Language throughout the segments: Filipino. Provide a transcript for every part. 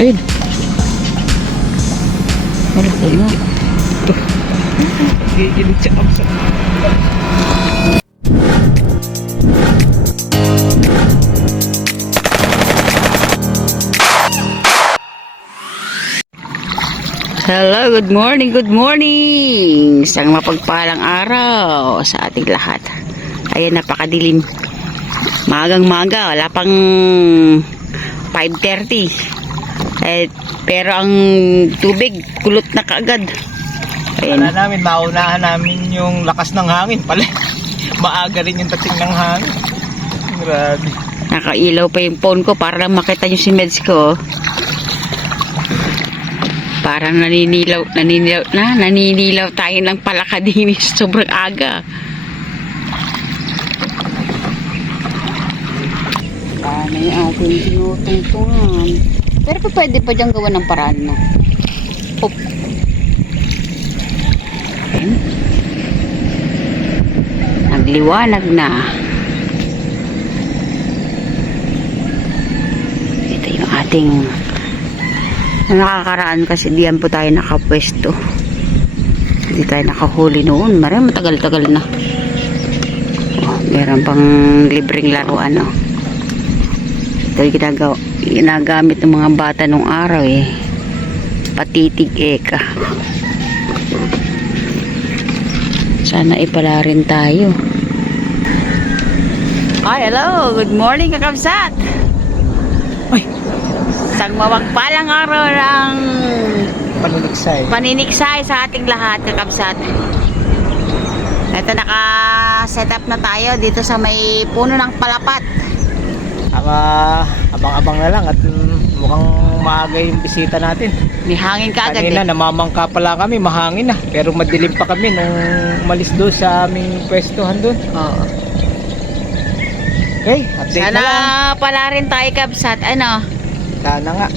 Ayun. Malaki na. Gigilit siya kapsa. Hello, good morning, good morning. Isang mapagpalang araw sa ating lahat. Ayan, napakadilim. Magang-maga, wala pang 5:30. Pero ang tubig, kulot na kaagad. Ayan. Wala namin, maunahan namin yung lakas ng hangin pala. Maaga rin yung dating ng hangin. Grabe. Nakailaw pa yung phone ko para lang makita nyo si Meds ko. Parang naninilaw tayo ng palakadinis. Sobrang aga. Paano yung ating tinutungtungan? Pero pwede pa dyan gawa ng paraan na. Op. Ayan. Nagliwanag na. Ito yung ating nakakaraan kasi diyan po tayo nakapwesto. Hindi tayo nakahuli noon. Maraming matagal-tagal na. Oh, meron pang libreng laruan. Oh. Ito yung ginagamit ng mga bata nung araw eh. Patitig eka. Sana ipala rin tayo. Hi, hello. Good morning, kakabsat. Uy. Isang mawagpalang araw ng paniniksay sa ating lahat, kakabsat. Ito, naka-set up na tayo dito sa may puno ng palapat. Abang-abang na lang at mukhang maaga yung bisita natin. May hangin ka agad Kanina namamangka pala kami, mahangin na. Pero madilim pa kami nung umalis doon sa aming pwestuhan doon. Oo. Okay, update Sana na lang. pala rin tayo, kabsat. Ano? Sana nga.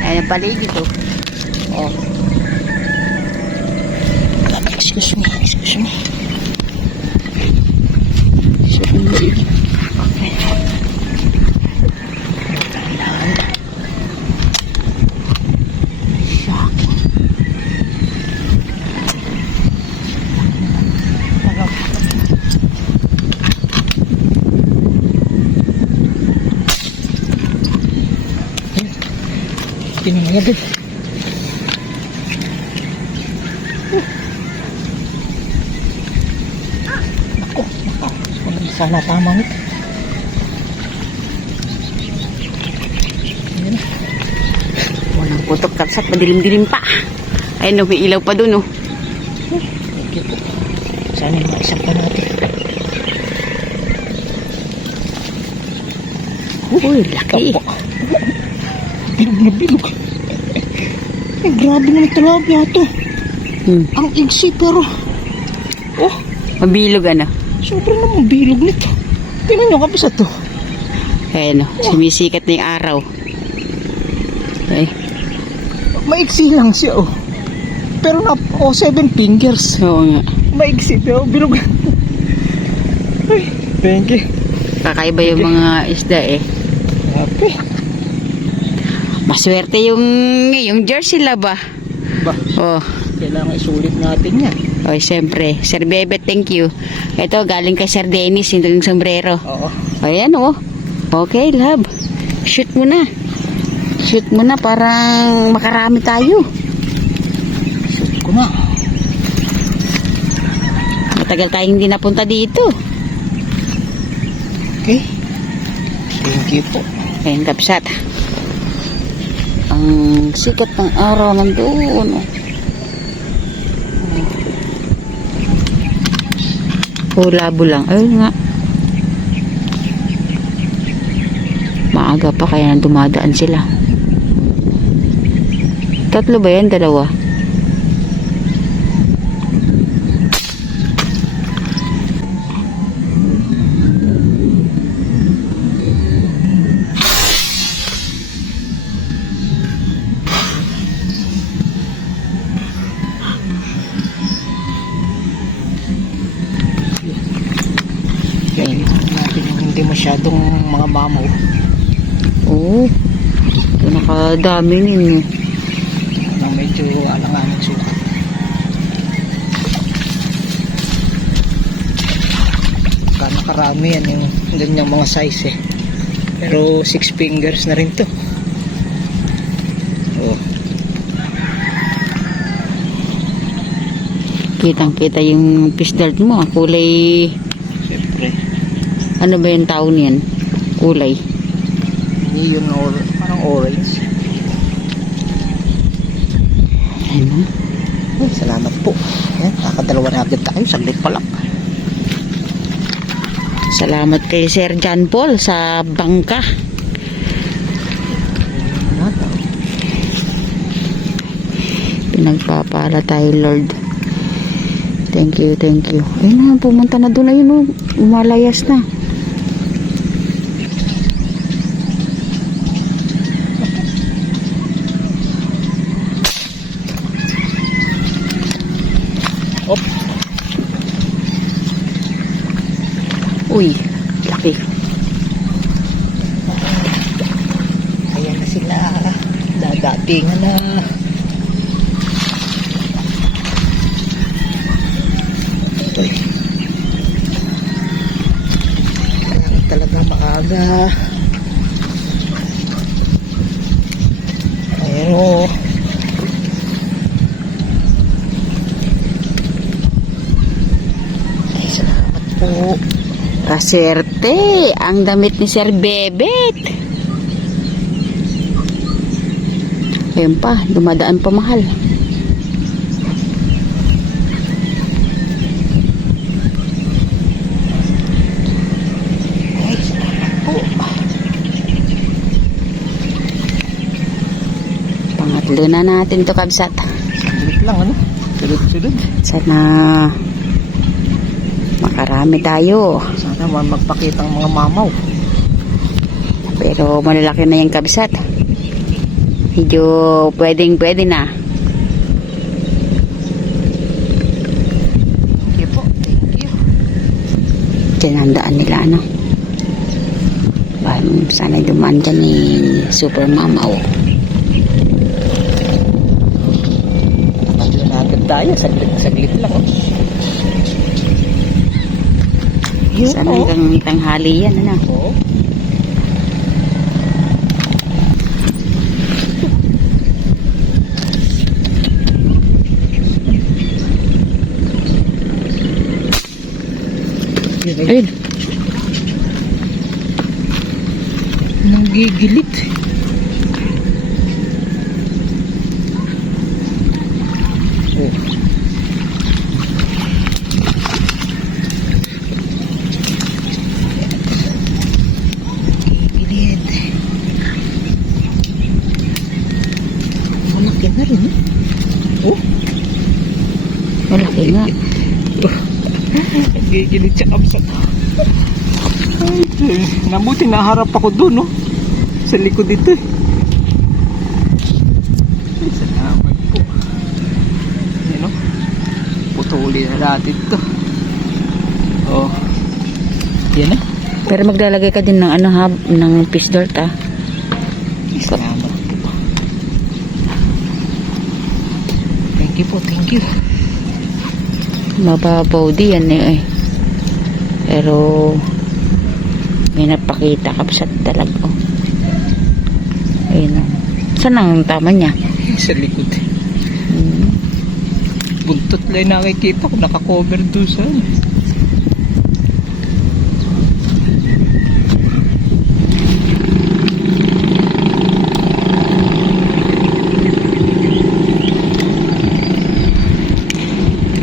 Ayan ang paligid to. Oh. Excuse me. Pinangagad. Ako. Sana tama nito. Walang putok, kabsat. Madilim-dilim pa. Ayun, may ilaw pa dun, oh. Okay po. Sana maisang pa natin. Uy, laki. Bilog na bilog. Eh, grabe naman talabya ito. Ang igsi pero oh, Mabilog, ano? sobrang naman bilog nito. Tingnan nyo kapis ito. Ayan, oh. Sumisikat na yung araw. Okay. Maigsi lang siya oh. Pero na 7 fingers. Oo nga. Maigsi pero bilog. Ay, thank you. Kakaiba yung mga isda, eh. Happy. Maswerte yung jersey la ba? Ba, Oh. kailangan isulit natin yan. Oh, siyempre. Sir Bebe, thank you. Ito, galing kay Sir Dennis, yung sombrero. Oo. Ayan, oh. Okay, love. Shoot mo na. Shoot mo na, parang makarami tayo. Shoot ko na. Matagal tayong hindi napunta dito. Okay. Thank you po. Ayan, kapsat. Ang sikat ng araw nandoon. Labo lang. Ayun nga. Maaga pa kaya dumadaan sila. Tatlo ba yan? Dalawa? Kailangan natin yung hindi masyadong mga mamaw. Oo. nakadami ninyo. Na medyo alanganin sukat. Nakarami yan yung ganyang mga size eh. Pero 6 fingers na rin to. Oh. Kitang-kita yung fish dart mo. Kulay, Siyempre. ano ba yung taon yan? Kulay. Neon or parang orange. Ano? Ay, salamat po. Ayan, nakadalawa na agad tayo. Saglit pa lang. Salamat kay Sir John Paul sa bangka. Pinagpapala tayo, Lord. Thank you, thank you. Ayun na, pumunta na doon. Ayun, oh, umalayas na. Op. Uy, laki. Ayan na sila. Dadatingan na. Uy. Kailangan talaga maaga. Ayan o. Ay, salamat po. Kaserte, ang damit ni Sir Bebet. Ayun pa, dumadaan pa mahal. Ay, salamat po. Pangatlo na natin to, kabsat. Saglit lang, ano? Sunod-sunod. Sana makarami tayo. Sana magpakita ang mga mamaw. Pero malalaki na yung kabsat. Medyo pwede na. Thank you po. Thank you. Tinandaan nila, ano. Sana dumaan dyan ni Super Mamaw. Nakadyo na agad tayo. Saglit lang. Oh. Yun, Sana oh. hanggang tanghali yan, ano. Oh. Ayun. Nanggigilit. Oh. Nanggigilit. Malaki na rin. Oh. Malaki nga. Nanggigilit siya kapsat. Ay, nabuti naharap ako doon, no? Sa likod dito, eh. Ay, salamat po. Yan, no? Putuli na natin to. Oh. Yan, na. Pero maglalagay ka din ng ano ha, ng fish dart, ah. Salamat po. Thank you po, thank you. Mababaw di yan eh. Pero may napakita kapsat talaga. Oh. Ayun, oh. Saan ang tama niya? Sa likod. Hmm. Buntot lang nakikita ko, nakakover doon sa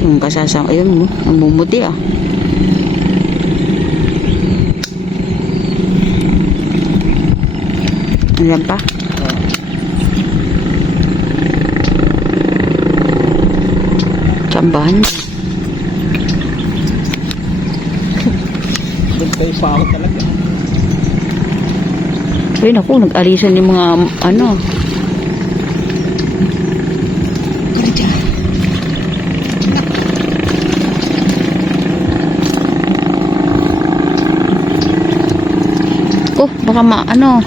Yung kasasama, ayun mo, namumuti ah. Ayan pa. Tsambahan niya. doon kayo pa ako talaga. Ay naku, nag-alisan yung mga ano. Tara dyan. Oh, baka ano,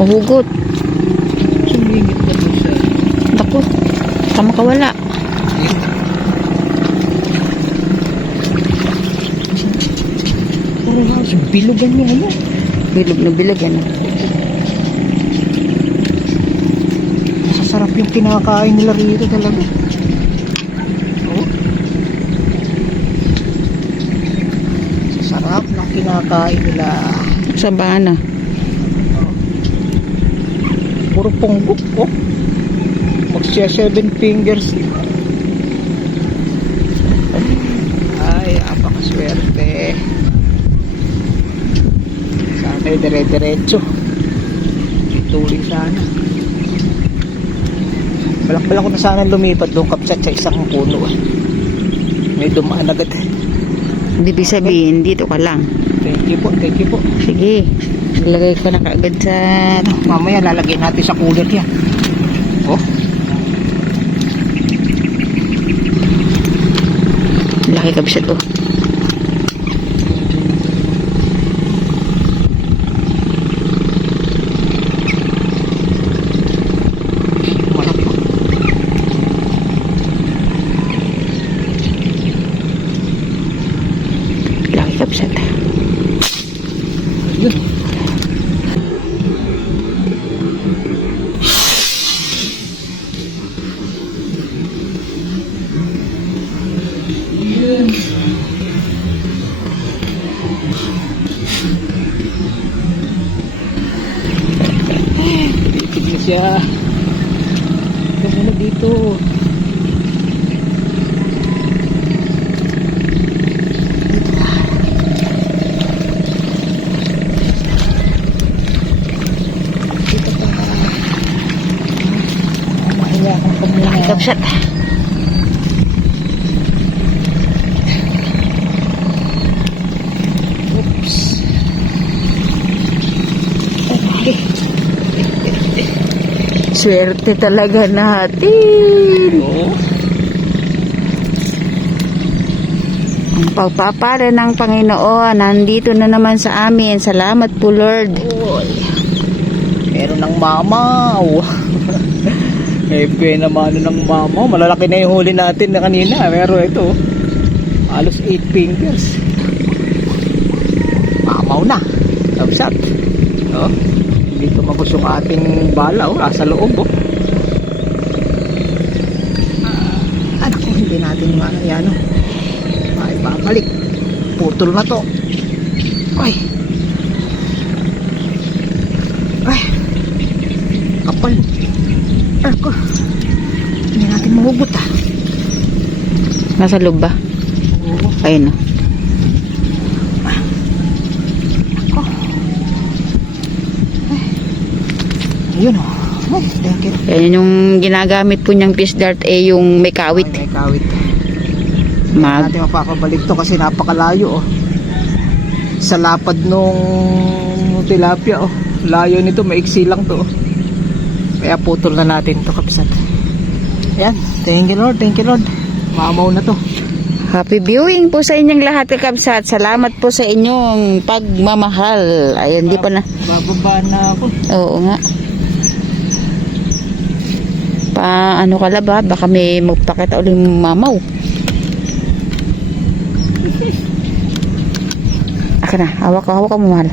mahugot. Baka makawala. Puro halos bilugan niya ano. Bilog na bilog ano. Masasarap yung kinakain nila rito talaga. Oh. Sarap ng kinakain nila. Saan ba ano? Puro ponggok oh. Magsiya 7 fingers. Ay, apakaswerte. Sana'y dire-diretso. Ituloy sana. Balak-balak ko na sana lumipad doon kapsat sa isang puno. May dumaan agad. Hindi ibig sabihin, dito ka lang. Thank you po, thank you po. Sige, ilagay ko na kaagad sa... Mamaya lalagyan natin sa cooler yan. Oh, Laki kabsat oh. malaki. Laki kabsat. Yun. Titig na siya. Ito muna dito. Dito pa. Mahiyakan ka muna. Laki kabsat. Oops. Swerte talaga natin. Oo. Ang pagpapala ng Panginoon, nandito na naman sa amin. Salamat po, Lord. Uy. Meron ng mamaw. May naman ng mamaw. Malalaki na yung huli natin na kanina. Meron ito. Halos 8 fingers. Mamaw na. Kapsat. Oh. Hindi tumagos yung ating bala. Oh. Nasa loob. Oh. Anak ko, hindi natin yung ano yan. Oh. Ay, babalik. Putol na to. Ay. Ay. Kapal. Ako. Hindi natin mahugot ah. Nasa loob ba? Oo. Ayun oh. Ako. Ay. Ayun oh. Ay, thank you. Yan yung ginagamit po niyang fish dart yung may kawit. Ay, may kawit. Mag Natin mapapabalik to kasi napakalayo oh. Sa lapad nung tilapia oh. Layo nito, maiksi lang to oh. Kaya putol na natin to kapsat. Yan, thank you Lord, thank you Lord. Mamaw na to. Happy viewing po sa inyong lahat kakabsat. Salamat po sa inyong pagmamahal. Ayun, di pa na. Bababa na ako. Oo nga. Ano ka la ba? Baka may magpakita ulit mamaw. Aka na, hawak ka mo mahal.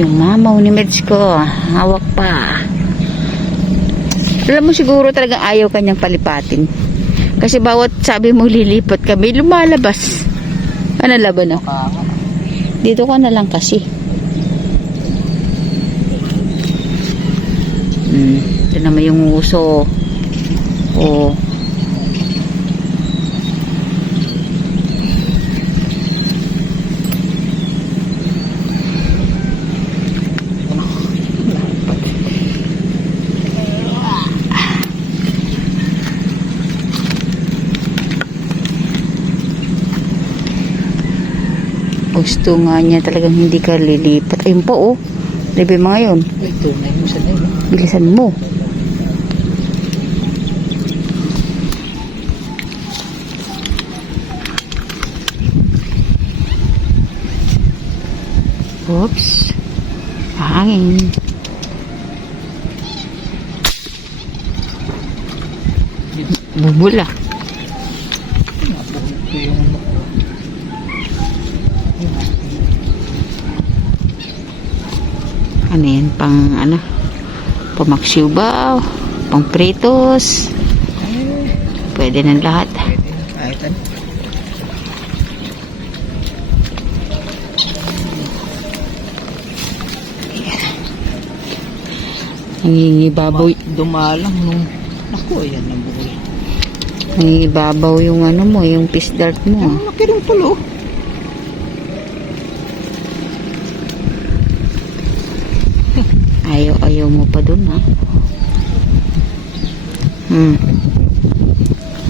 Yung mamaw ni Meds ko, hawak pa. Alam mo siguro talagang ayaw kanyang palipatin. Kasi bawat sabi mo lilipat kami, lumalabas. Ano laban ako? Dito ka na lang kasi. Ito naman yung uso. Oh. Gusto nga niya talagang hindi ka lilipat. Ayun po oh. Libre mga yun. Ito, may musa na yun. Bilisan mo. Oops. Hangin. Bubula. Napuhulog ko yung ano. Ano yan? Pang ano? Pamaksiw ba? Pang pritos? Pwede ng lahat. Pwede na. Kahit ano. Nangingibabaw, Dumalang nung... Naku, ayan ang buhay. nangingibabaw yung ano mo, yung fish dart mo. Ang laki rin tulo. Ayaw mo pa dun, ha?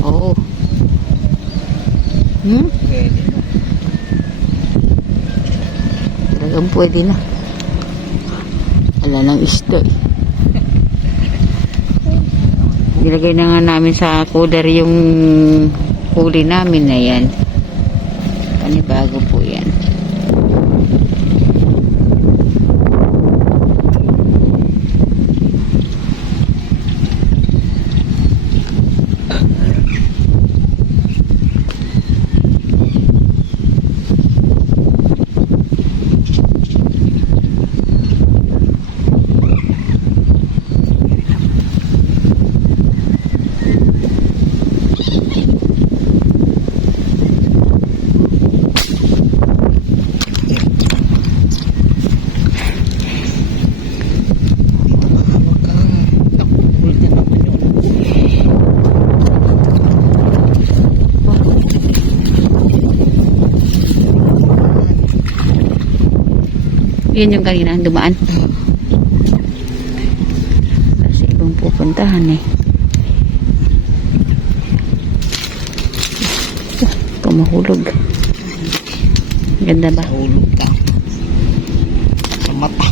Oo. Pwede na. Talagang pwede na. Wala nang isda eh. Nilagay na nga namin sa cooler yung huli namin na yan. Panibago po yan. Yun yung kanina dumaan. Kasi ibang pupuntahan eh. Ito mahulog. Ganda ba? Nahulog ka. Sa mata.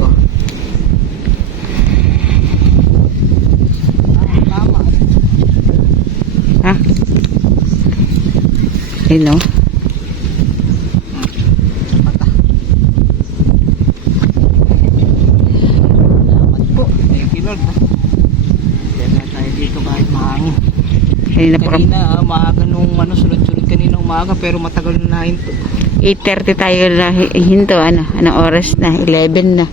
Oh. Tama. Ha? Ayun no? Mata. Salamat po. Thank you Lord. Diyan na tayo dito kahit mahangin. Kanina maaga nung ano, sunod-sunod kanina umaga pero matagal na hinto. 8:30 tayo na hinto. Anong oras na? 11 na.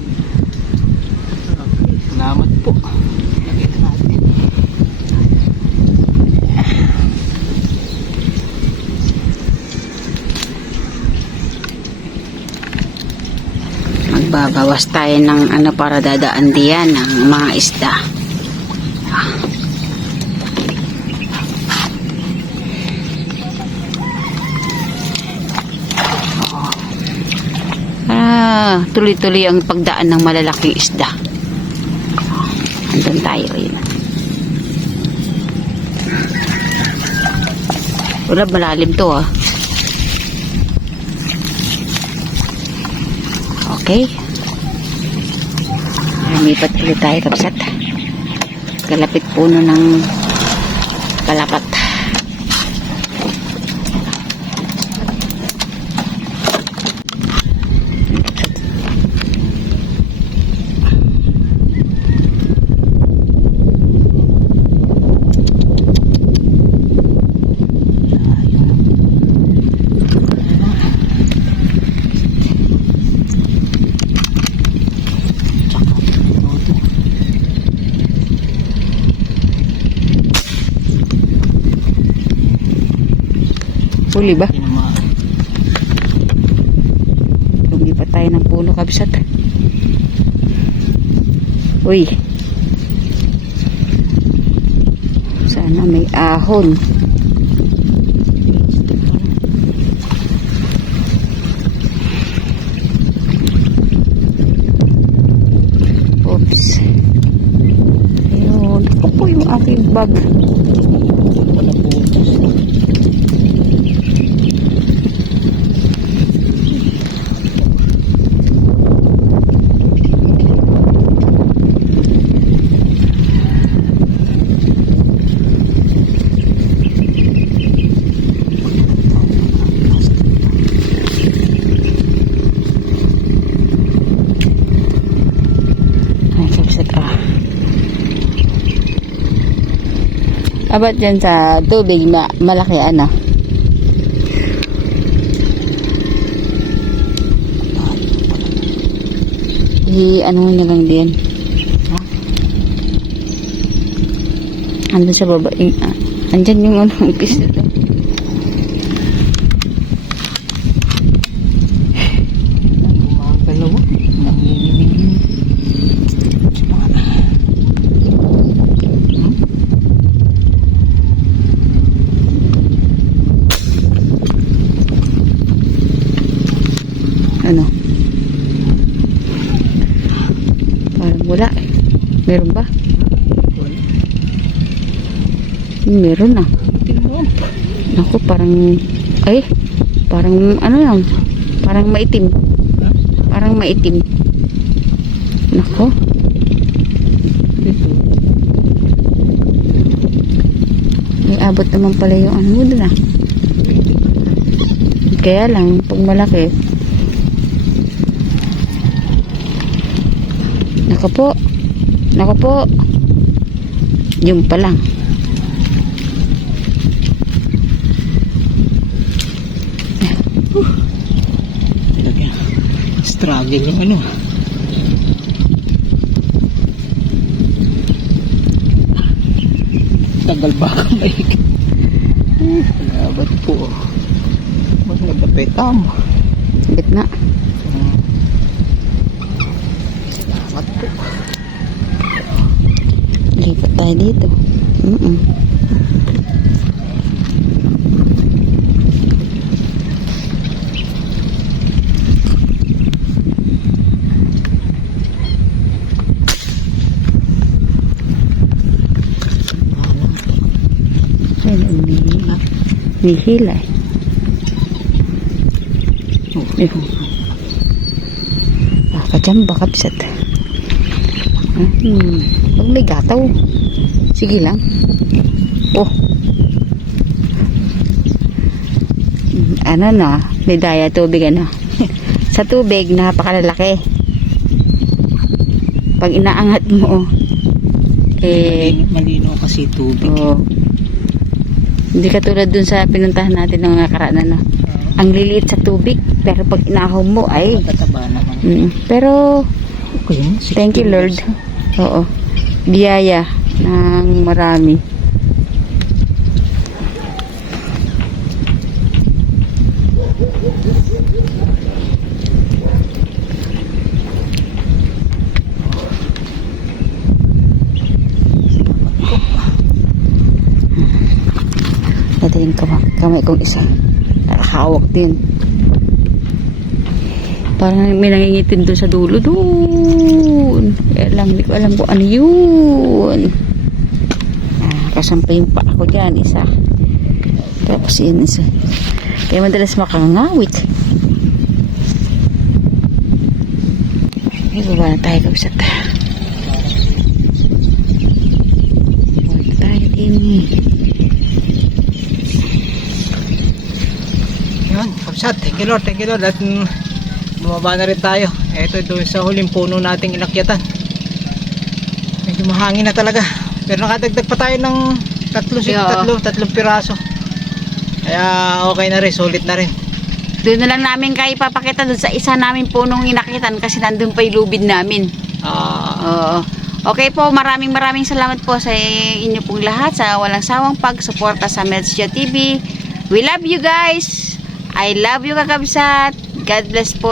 Salamat po. Lagyan na natin. Magbabawas tayo ng ano para dadaan diyan ng mga isda. Tuloy-tuloy ang pagdaan ng malalaking isda. Andun tayo yun. Wala, malalim to ah. Okay. Lumipat ulit tayo kabsat. Kalapit puno ng palapat. Huli ba? Lumipat tayo ng puno kabsat. Uy. Sana may ahon. Oops. Ayun. Ako po yung aking bag. Abat dyan sa tubig na malaki ano. Ano na lang din. Andun sa baba. Andyan yung ano, piso. Gumagalaw. Nanginginig. Ano? Parang wala eh. Meron ba? Meron na. Ako parang ay parang ano lang. Parang maitim. Parang maitim. Nako. May abot naman pala yung ano mo dun ah. Kaya lang pag malaki. Nako po. Nako po. Yung pa lang. Talaga. Struggle yung ano. Tagal ba ka mahigit? Labat po. Magnabapetam. Gitna. Salamat po. Lipat tayo dito. May hila eh. Baka dyan, baka bisat. Pag may gataw. Sige lang. Oh. Ano na, may daya tubig ano. Sa tubig, napakalalaki. Pag inaangat mo, malino kasi tubig. oh, hindi katulad dun sa pinuntahan natin ng mga karaan na ang liliit sa tubig, pero pag inahaw mo ay Tataba naman. pero Okay, thank you Lord. Oo, biyaya ng marami. Ito yung kamay kong isa. Hawak din. Parang may nangingitin doon sa dulo. Doon. Kaya lang, hindi ko alam kung ano yun. Kasampa yung pa ako dyan. Isa. Tapos yun isa. Kaya madalas makangawit. Ay, baba na tayo kabisat. Baba na tayo din eh. Yun, kapsat. Thank you Lord. At bumaba na rin tayo. Ito doon sa huling puno nating inakyatan. Medyo mahangin na talaga. Pero nakadagdag pa tayo ng tatlong piraso. Kaya okay na rin. Sulit na rin. Doon na lang namin kayo ipapakita doon sa isa namin punong inakitan kasi nandun pa yung lubid namin. Oo. Okay po, maraming salamat po sa inyo pong lahat sa walang sawang pagsuporta sa Medsio TV. We love you guys. I love you kakabsat. God bless po.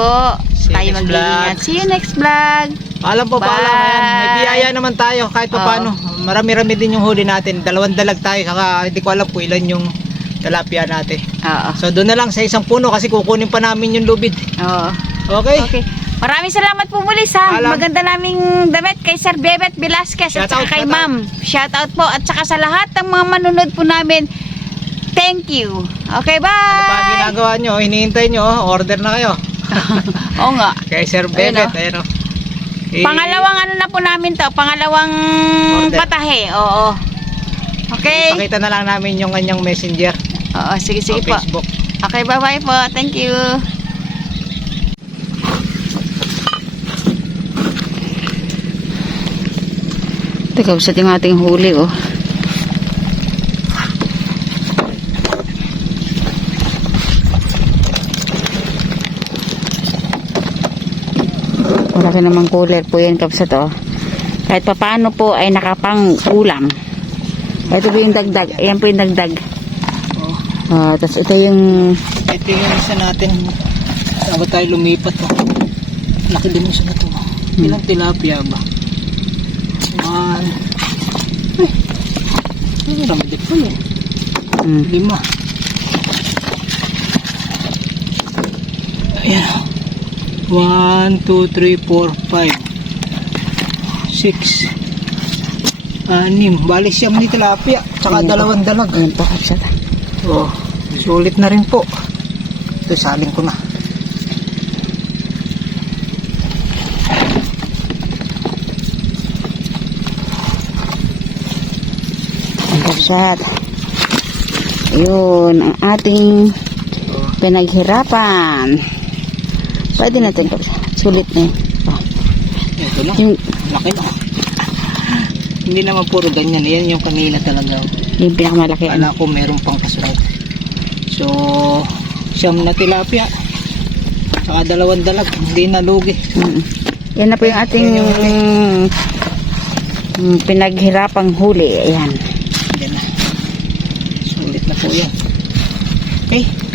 Tayo mag-iingat. See you next vlog. Paalam po, paalam. Ayan, may biyaya naman tayo kahit pa paano. Marami-rami din yung huli natin. 2 dalag tayo. Saka hindi ko alam kung ilan yung tilapia natin. Oo. So doon na lang sa isang puno kasi kukunin pa namin yung lubid. Oo. Okay? Okay. Maraming salamat po muli sa Paalam. maganda naming damit kay Sir Bebet Velasquez at saka kay Ma'am. Shout out po at saka sa lahat ng mga manunod po namin. Thank you. Okay, bye! Ano pa ginagawa nyo? Hinihintay nyo? Order na kayo. Oo nga. Kay Sir Bebet. Ayan o. Pangalawang ano na po namin to. Pangalawang Order. patahe. Oo. Okay. Pakita na lang namin yung kanyang messenger. Oo, sige o po. Facebook. Okay, bye-bye po. Thank you. Teka, usat yung ating huli, oh. Laki namang cooler po yan kapsat oh. Kahit papaano po ay nakapang ulam. Ito po yung dagdag. Ayan po yung dagdag. Tapos ito yung isa natin. Bago tayo lumipat. Laki din isa na to. Ilang tilapia ba? Ay, ramadik po yun. 5. Ayan. 1, 2, 3, 4, 5, 6, 6. Bali siyam ni tilapia. Tsaka 2 dalag. ayan po kapsat. Oh, sulit na rin po. Ito, saling ko na. Kapsat. Yun, ang ating pinaghirapan. Pwede natin kapsat. Sulit na yun. Ito na. Yung, Laki na. Hindi naman puro ganyan. Yan yung kanina talaga. yung pinakamalaki. Kala ko meron pang kasunod. So, siyam na tilapia. Saka 2 dalag. Hindi na lugi. Yan na po yung ating pinaghirapang huli. Ayan. Yan na. Sulit na po yan. Okay.